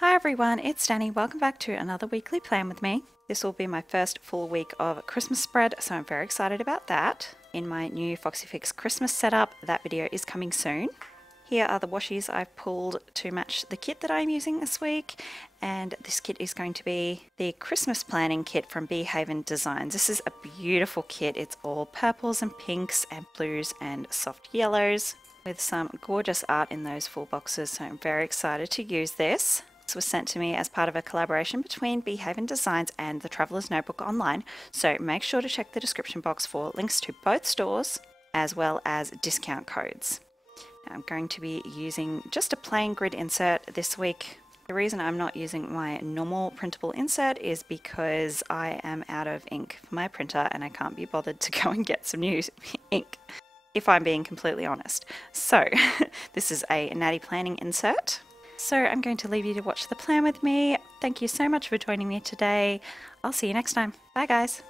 Hi everyone, it's Danny. Welcome back to another weekly plan with me. This will be my first full week of Christmas spread, so I'm very excited about that. In my new Foxy Fix Christmas setup, that video is coming soon. Here are the washies I've pulled to match the kit that I'm using this week, and this kit is going to be the Christmas planning kit from Beehaven Designz. This is a beautiful kit. It's all purples and pinks and blues and soft yellows with some gorgeous art in those full boxes, so I'm very excited to use this. This was sent to me as part of a collaboration between Beehaven Designz and the Traveller's Notebook online, so make sure to check the description box for links to both stores as well as discount codes. Now, I'm going to be using just a plain grid insert this week. The reason I'm not using my normal printable insert is because I am out of ink for my printer and I can't be bothered to go and get some new ink, if I'm being completely honest. So this is a natty planning insert. So I'm going to leave you to watch the plan with me. Thank you so much for joining me today. I'll see you next time. Bye guys.